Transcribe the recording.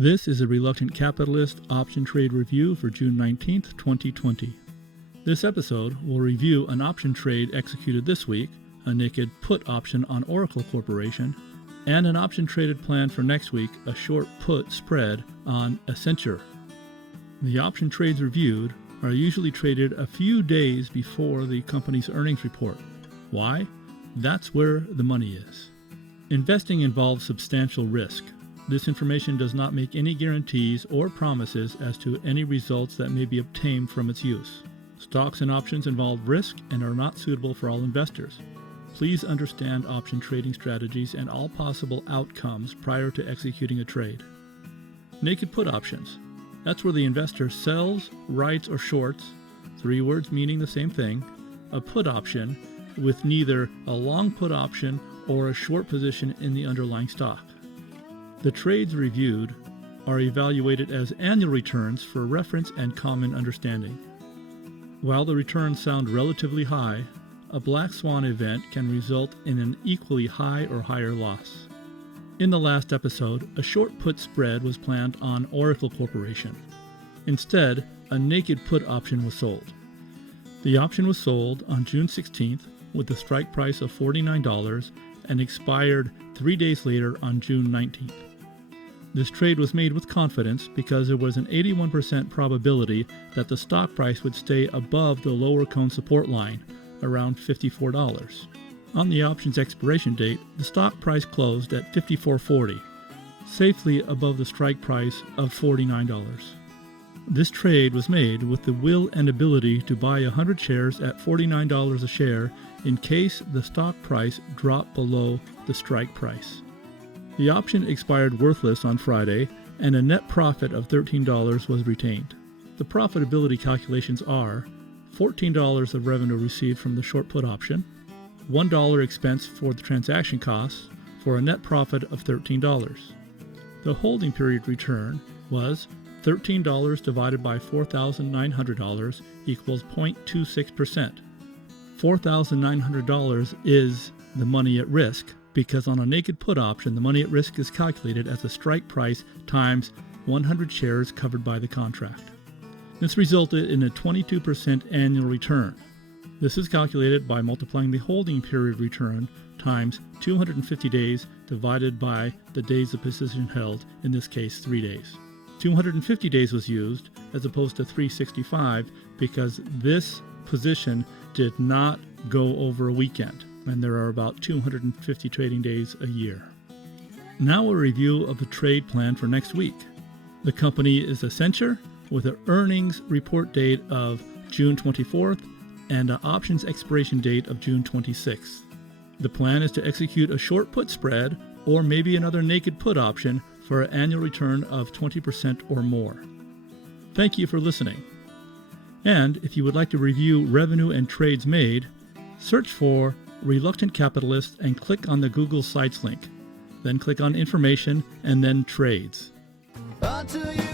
This is a Reluctant Capitalist option trade review for June 19th, 2020. This episode will review an option trade executed this week, a naked put option on Oracle Corporation, and an option traded plan for next week, a short put spread on Accenture. The option trades reviewed are usually traded a few days before the company's earnings report. Why? That's where the money is. Investing involves substantial risk. This information does not make any guarantees or promises as to any results that may be obtained from its use. Stocks and options involve risk and are not suitable for all investors. Please understand option trading strategies and all possible outcomes prior to executing a trade. Naked put options. That's where the investor sells, writes, or shorts, three words meaning the same thing, a put option with neither a long put option or a short position in the underlying stock. The trades reviewed are evaluated as annual returns for reference and common understanding. While the returns sound relatively high, a black swan event can result in an equally high or higher loss. In the last episode, a short put spread was planned on Oracle Corporation. Instead, a naked put option was sold. The option was sold on June 16th with a strike price of $49 and expired 3 days later on June 19th. This trade was made with confidence because there was an 81% probability that the stock price would stay above the lower cone support line, around $54. On the option's expiration date, the stock price closed at $54.40, safely above the strike price of $49. This trade was made with the will and ability to buy 100 shares at $49 a share in case the stock price dropped below the strike price. The option expired worthless on Friday, and a net profit of $13 was retained. The profitability calculations are $14 of revenue received from the short put option, $1 expense for the transaction costs, for a net profit of $13. The holding period return was $13 divided by $4,900 equals 0.26%. $4,900 is the money at risk, because on a naked put option, the money at risk is calculated as the strike price times 100 shares covered by the contract. This resulted in a 22% annual return. This is calculated by multiplying the holding period return times 250 days divided by the days the position held, in this case 3 days. 250 days was used as opposed to 365 because this position did not go over a weekend, and there are about 250 trading days a year. Now a review of the trade plan for next week. The company is Accenture with an earnings report date of June 24th and an options expiration date of June 26th. The plan is to execute a short put spread or maybe another naked put option for an annual return of 20% or more. Thank you for listening. And if you would like to review revenue and trades made, search for Reluctant Capitalist and click on the Google Sites link. Then click on Information and then Trades. Until you